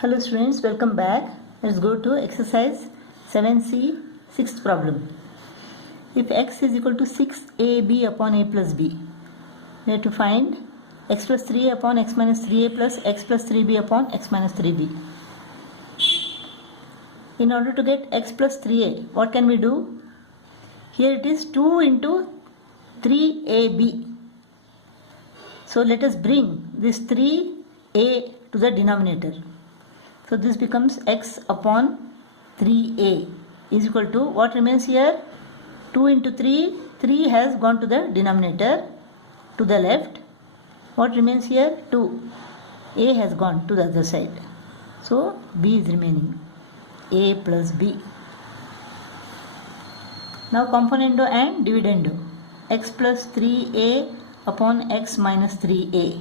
Hello students, welcome back. Let's go to exercise 7c, sixth problem. If x is equal to 6ab upon a plus b, we have to find x plus 3 upon x minus 3a plus x plus 3b upon x minus 3b. In order to get x plus 3a, what can we do? Here it is 2 into 3ab. So let us bring this 3a to the denominator. So this becomes x upon 3a is equal to, what remains here? 2 into 3, 3 has gone to the denominator to the left. What remains here? 2. A has gone to the other side. So b is remaining. A plus b. Now componendo and dividendo. X plus 3a upon x minus 3a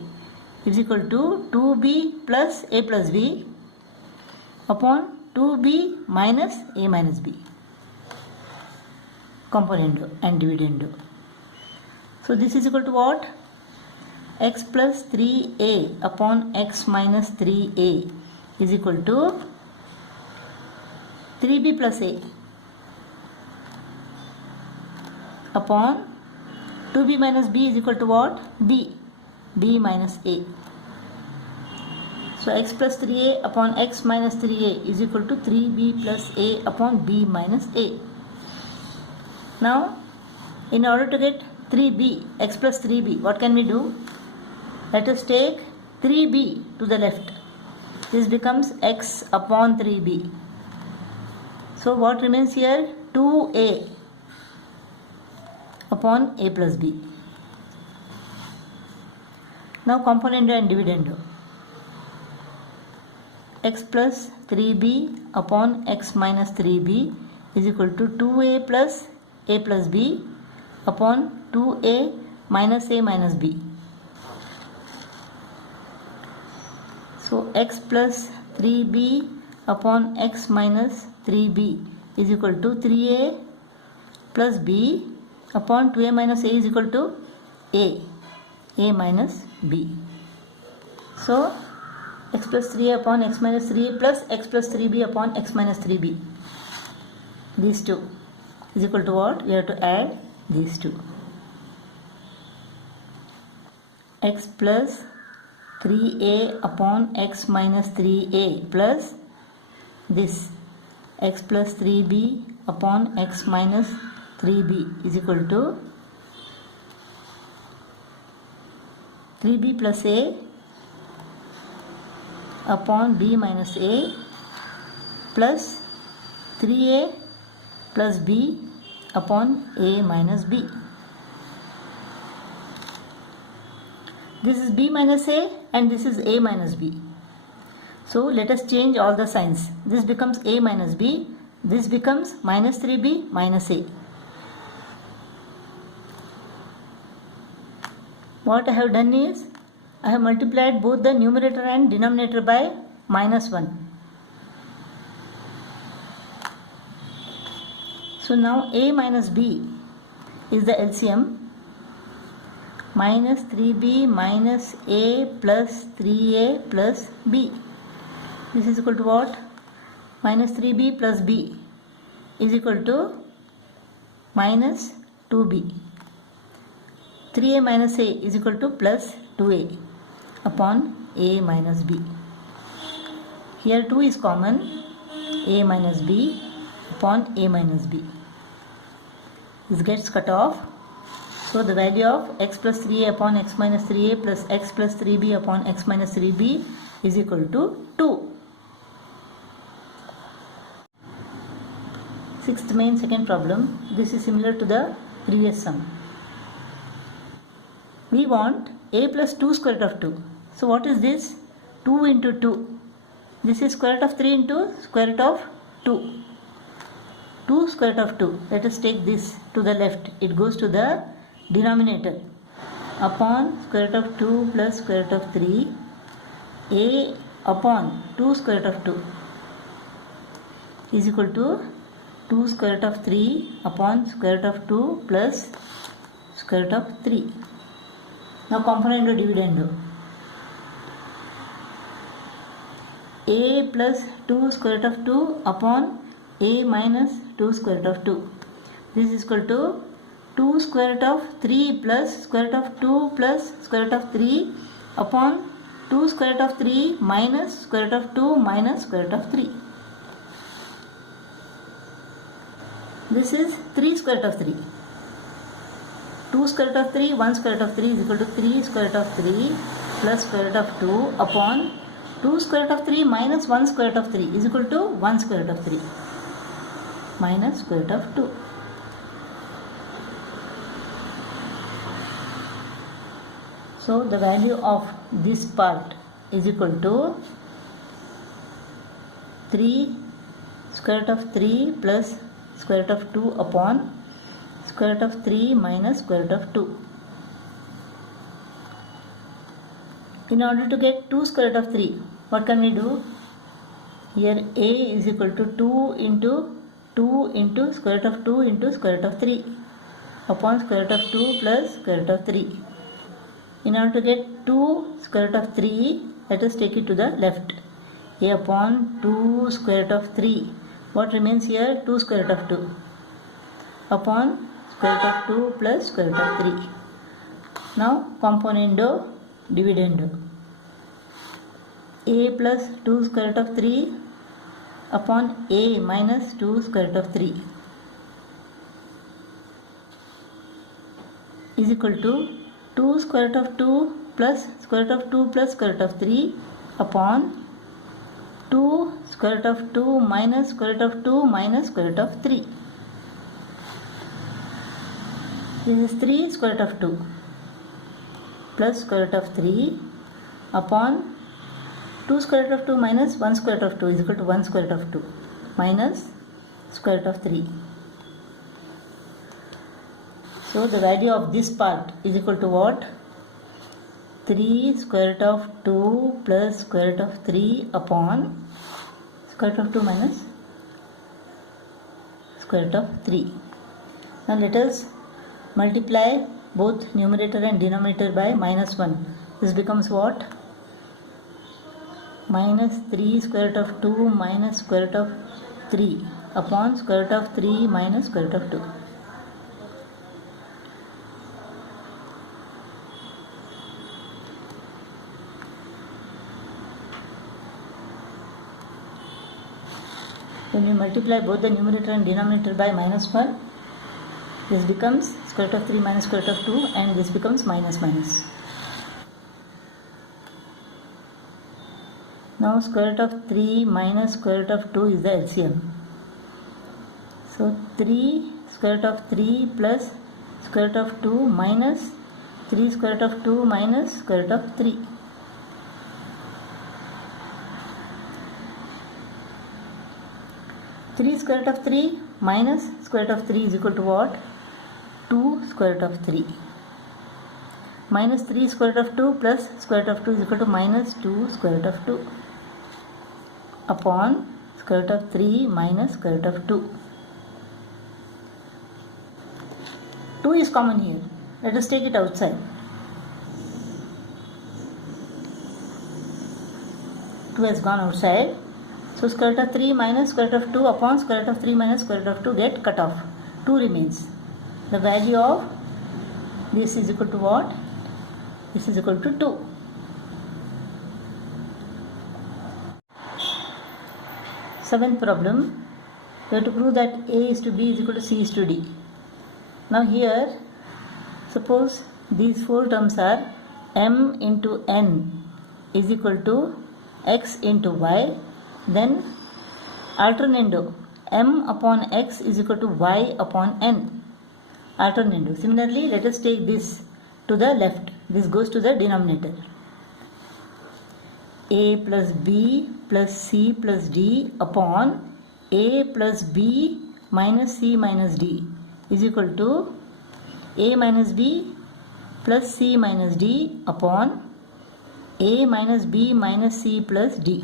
is equal to 2b plus a plus b upon 2b minus a minus b. Componendo and dividendo. So this is equal to what? X plus 3a upon x minus 3a is equal to 3b plus a upon 2b minus b is equal to what? b minus a. So x plus 3a upon x minus 3a is equal to 3b plus a upon b minus a. Now, in order to get 3b, x plus 3b, what can we do? Let us take 3b to the left. This becomes x upon 3b. So what remains here? 2a upon a plus b. Now componendo and dividendo. X plus 3b upon x minus 3b is equal to 2a plus b upon 2a minus a minus b. So x plus 3b upon x minus 3b is equal to 3a plus b upon 2a minus a is equal to a minus b. So x plus 3a upon x minus 3a plus x plus 3b upon x minus 3b. These two is equal to what? We have to add these two. X plus 3a upon x minus 3a plus this x plus 3b upon x minus 3b is equal to 3b plus a upon b minus a plus 3a plus b upon a minus b. This is b minus a and this is a minus b. So let us change all the signs. This becomes a minus b. This becomes minus 3b minus a. What I have done is, I have multiplied both the numerator and denominator by minus 1. So now a minus b is the LCM. Minus 3b minus a plus 3a plus b. This is equal to what? Minus 3b plus b is equal to minus 2b. 3a minus a is equal to plus 2a upon a minus b. Here 2 is common. A minus b upon a minus b. This gets cut off. So the value of x plus 3a upon x minus 3a plus x plus 3b upon x minus 3b is equal to 2. Sixth main second problem. This is similar to the previous sum. We want a plus 2 square root of 2. So what is this? 2 into 2. This is square root of 3 into square root of 2. 2 square root of 2. Let us take this to the left. It goes to the denominator. Upon square root of 2 plus square root of 3. A upon 2 square root of 2 is equal to 2 square root of 3 upon square root of 2 plus square root of 3. Now componendo dividendo. a plus 2 square root of 2 upon a minus 2 square root of 2. This is equal to 2 square root of 3 plus square root of 2 plus square root of 3 upon 2 square root of 3 minus square root of 2 minus square root of 3. This is 3 square root of 3. 2 square root of 3, 1 square root of 3 is equal to 3 square root of 3 plus square root of 2 upon 2 square root of 3 minus 1 square root of 3 is equal to 1 square root of 3 minus square root of 2. So the value of this part is equal to 3 square root of 3 plus square root of 2 upon square root of 3 minus square root of 2. In order to get 2 square root of 3, what can we do? Here a is equal to 2 into square root of 2 into square root of 3 upon square root of 2 plus square root of 3. In order to get 2 square root of 3, let us take it to the left. A upon 2 square root of 3. What remains here? 2 square root of 2 upon square root of 2 plus square root of 3. Now componendo, dividendo. A plus 2 square root of 3 upon a minus 2 square root of 3 is equal to 2 square root of 2 plus square root of 2 plus square root of 3 upon 2 square root of 2 minus square root of 2 minus square root of 3. This is 3 square root of 2 plus square root of 3 upon 2 square root of 2 minus 1 square root of 2 is equal to 1 square root of 2 minus square root of 3. So the value of this part is equal to what? 3 square root of 2 plus square root of 3 upon square root of 2 minus square root of 3. Now let us multiply both numerator and denominator by minus 1. This becomes what? Minus 3 square root of 2 minus square root of 3 upon square root of 3 minus square root of 2. When we multiply both the numerator and denominator by minus 1, this becomes square root of 3 minus square root of 2 and this becomes minus minus. Now square root of 3 minus square root of 2 is the LCM. So 3 square root of 3 plus square root of 2 minus 3 square root of 2 minus square root of 3. Square root of 3 minus square root of 3 is equal to what? 2 square root of 3 minus 3 square root of 2 plus square root of 2 is equal to minus 2 square root of 2 upon square root of 3 minus square root of 2. 2 is common here. Let us take it outside. 2 has gone outside. So square root of 3 minus square root of 2 upon square root of 3 minus square root of 2 get cut off. 2 remains. The value of this is equal to what? This is equal to 2. Seventh problem. We have to prove that A is to B is equal to C is to D. Now here, suppose these four terms are M into N is equal to X into Y. Then alternando M upon X is equal to Y upon N. Alternando. Similarly, let us take this to the left. This goes to the denominator. A plus B plus C plus D upon A plus B minus C minus D is equal to A minus B plus C minus D upon A minus B minus C plus D.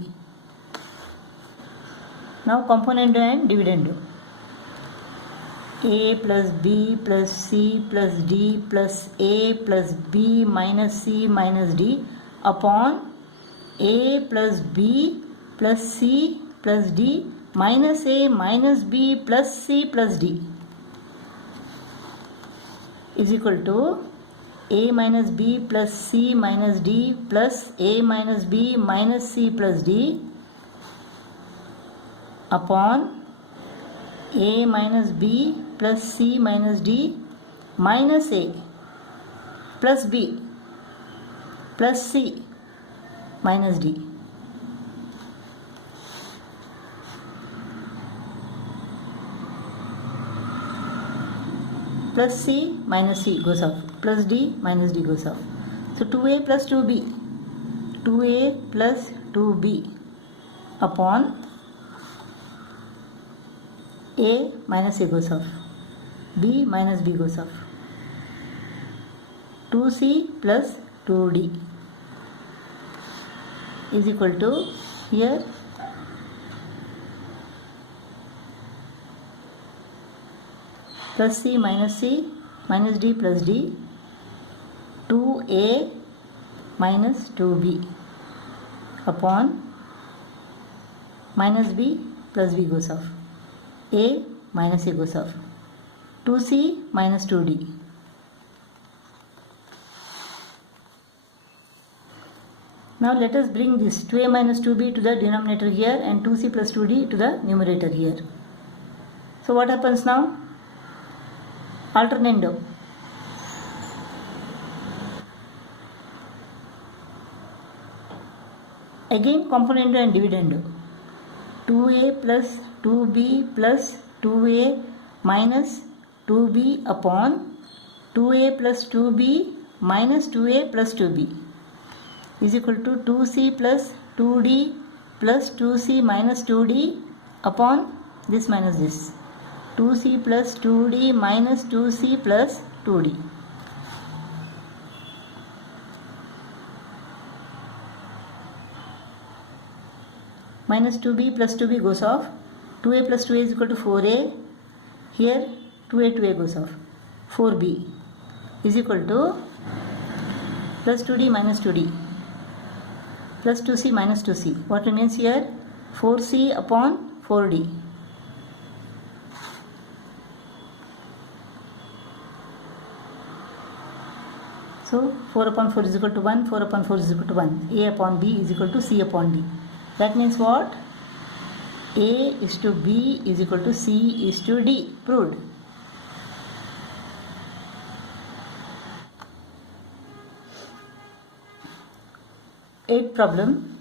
Now componendo and dividendo. A plus B plus C plus D plus A plus B minus C minus D upon A plus B plus C plus D minus A minus B plus C plus D is equal to A minus B plus C minus D plus A minus B minus C plus D upon A minus B plus C minus D minus A plus B plus C minus D. Plus C minus C goes off, plus D minus D goes off. So 2A plus 2B, 2A plus 2B upon A minus A goes off, B minus B goes off, 2C plus 2D is equal to here plus C minus D plus D, 2A minus 2B upon minus B plus B goes off, A minus A goes off, 2C minus 2D. Now let us bring this 2A minus 2B to the denominator here and 2C plus 2D to the numerator here. So what happens now? Alternando. Again componendo and dividendo. 2A plus 2B plus 2A minus 2B upon 2A plus 2B minus 2A plus 2B is equal to 2C plus 2D plus 2C minus 2D upon this minus this, 2C plus 2D minus 2C plus 2D. Minus 2B plus 2B goes off, 2A plus 2A is equal to 4A, here 2A goes off, 4B is equal to plus 2D minus 2D plus 2C minus 2C. What remains here? 4C upon 4D. So 4 upon 4 is equal to 1, 4 upon 4 is equal to 1. A upon B is equal to C upon D. That means what? A is to B is equal to C is to D. Proved. Eighth problem.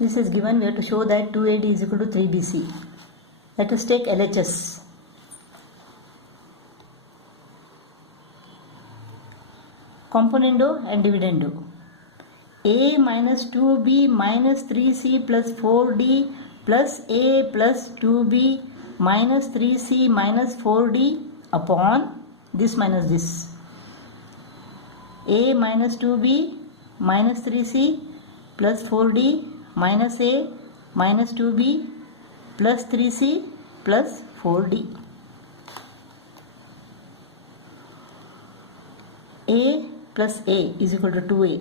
This is given. We have to show that 2AD is equal to 3BC. Let us take LHS. Componendo and dividendo. A minus 2B minus 3C plus 4D plus A plus 2B minus 3C minus 4D upon this minus this. A minus 2B minus 3C plus 4D minus A minus 2B plus 3C plus 4D. A plus A is equal to 2A.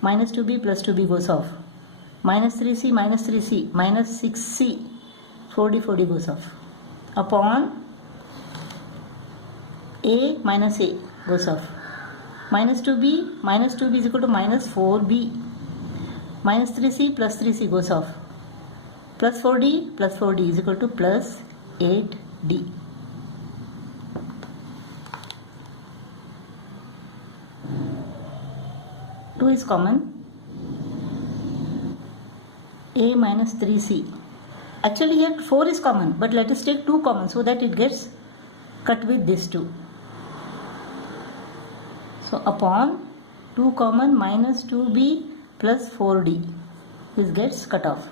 Minus 2B plus 2B goes off. Minus 3C minus 3C minus 6C 4D goes off. Upon A minus A goes off. Minus 2B is equal to minus 4B. Minus 3C plus 3C goes off. Plus 4D is equal to plus 8D. Two is common. A minus 3C. Actually here 4 is common, but let us take 2 common so that it gets cut with this 2. So upon 2 common minus 2B plus 4D. This gets cut off.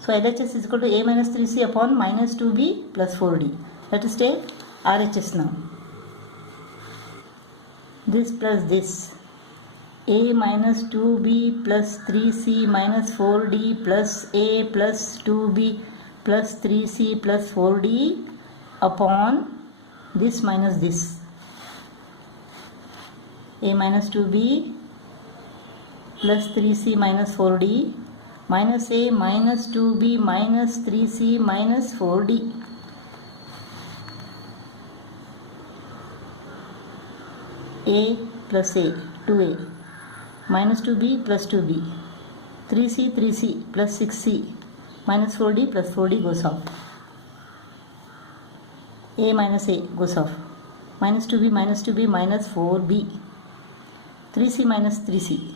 So LHS is equal to A minus 3C upon minus 2B plus 4D. Let us take RHS now. This plus this. A minus 2B plus 3C minus 4D plus A plus 2B plus 3C plus 4D upon this minus this. A minus 2B plus 3C minus 4D minus a minus 2b minus 3c minus 4d. A plus a, 2a, minus 2b plus 2b, 3c, 3c plus 6c, minus 4d plus 4d goes off. A minus a goes off. Minus 2b minus 2b minus 4b, 3c minus 3c,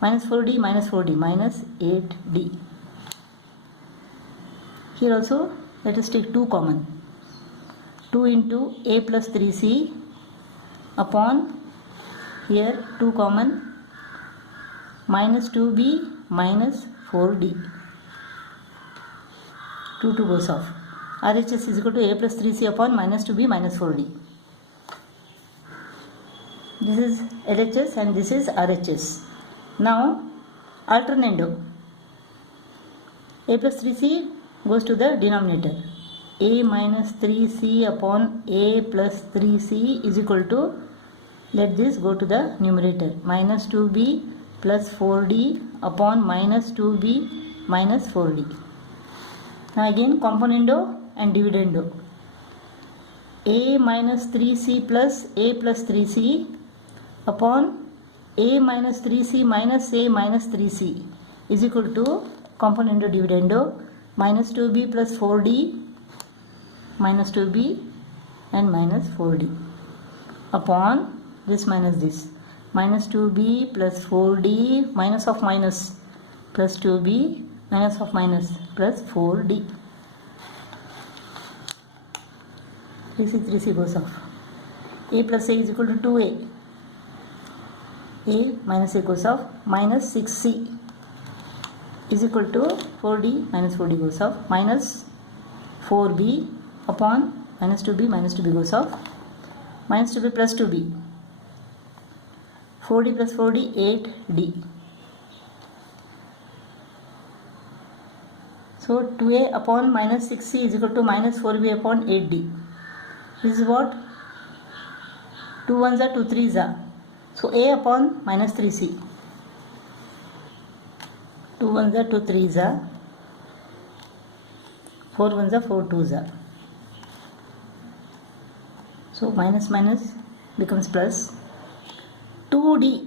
minus 4d minus 4d minus 8d. Here also let us take 2 common. 2 into a plus 3c upon here 2 common minus 2b minus 4d. 2 goes off. RHS is equal to a plus 3c upon minus 2b minus 4d. This is LHS and this is RHS. Now alternando. A plus 3c goes to the denominator. A minus 3c upon a plus 3c is equal to, let this go to the numerator, minus 2b plus 4d upon minus 2b minus 4d. Now again componendo and dividendo. A minus 3c plus a plus 3c upon a minus 3c minus a minus 3c is equal to componendo dividendo minus 2b plus 4d minus 2b and minus 4d upon this minus this, minus 2b plus 4d minus of minus plus 2b minus of minus plus 4d. 3c goes off. A plus a is equal to 2a. A minus a goes off. Minus 6c is equal to 4d minus 4d goes off. Minus 4b upon minus 2b goes off. Minus 2b plus 2b. 4d plus 4d 8d. So 2a upon minus 6c is equal to minus 4b upon 8d. This is what? 2 1s are 2 3s are. So a upon minus 3c. 2 1s are 2 3s are. 4 1s are 4 2s are. So minus minus becomes plus. 2d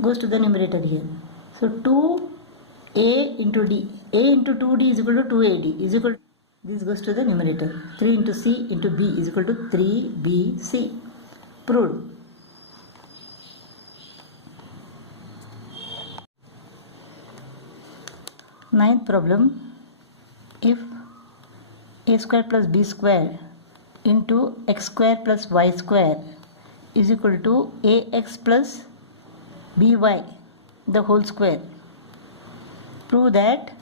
goes to the numerator here. So 2a into d. A into 2d is equal to 2ad is equal to, this goes to the numerator. 3 into c into b is equal to 3bc. Proved. Ninth problem. If a square plus b square into x square plus y square is equal to ax plus by the whole square, prove that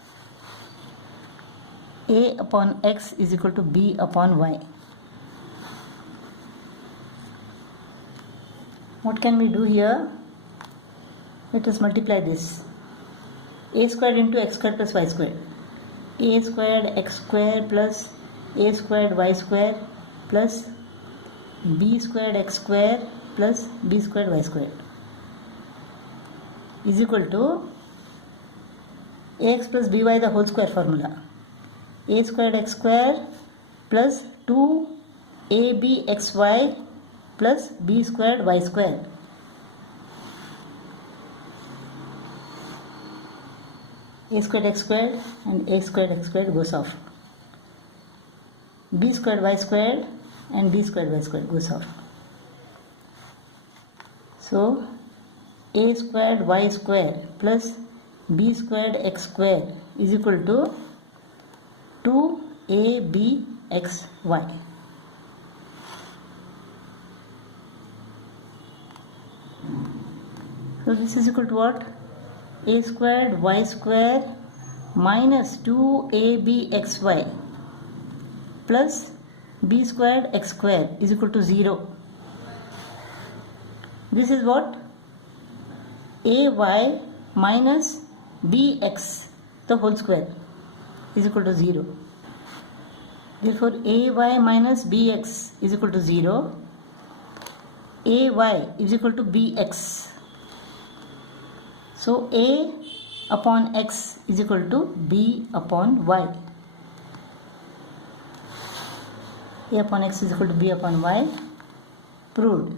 a upon x is equal to b upon y. What can we do here? Let us multiply this. A squared into x squared plus y squared. A squared x squared plus a squared y squared plus b squared x squared plus b squared y squared is equal to ax plus by the whole square formula. A squared x squared plus 2abxy plus b squared y squared. A squared x squared and a squared x squared goes off. B squared y squared and b squared y squared goes off. So a squared y squared plus b squared x squared is equal to 2abxy. So this is equal to what? A squared y squared minus 2abxy plus b squared x squared is equal to 0. This is what? Ay minus bx the whole square is equal to 0. Therefore ay minus bx is equal to 0. Ay is equal to bx. So a upon x is equal to b upon y. A upon x is equal to b upon y. Proved.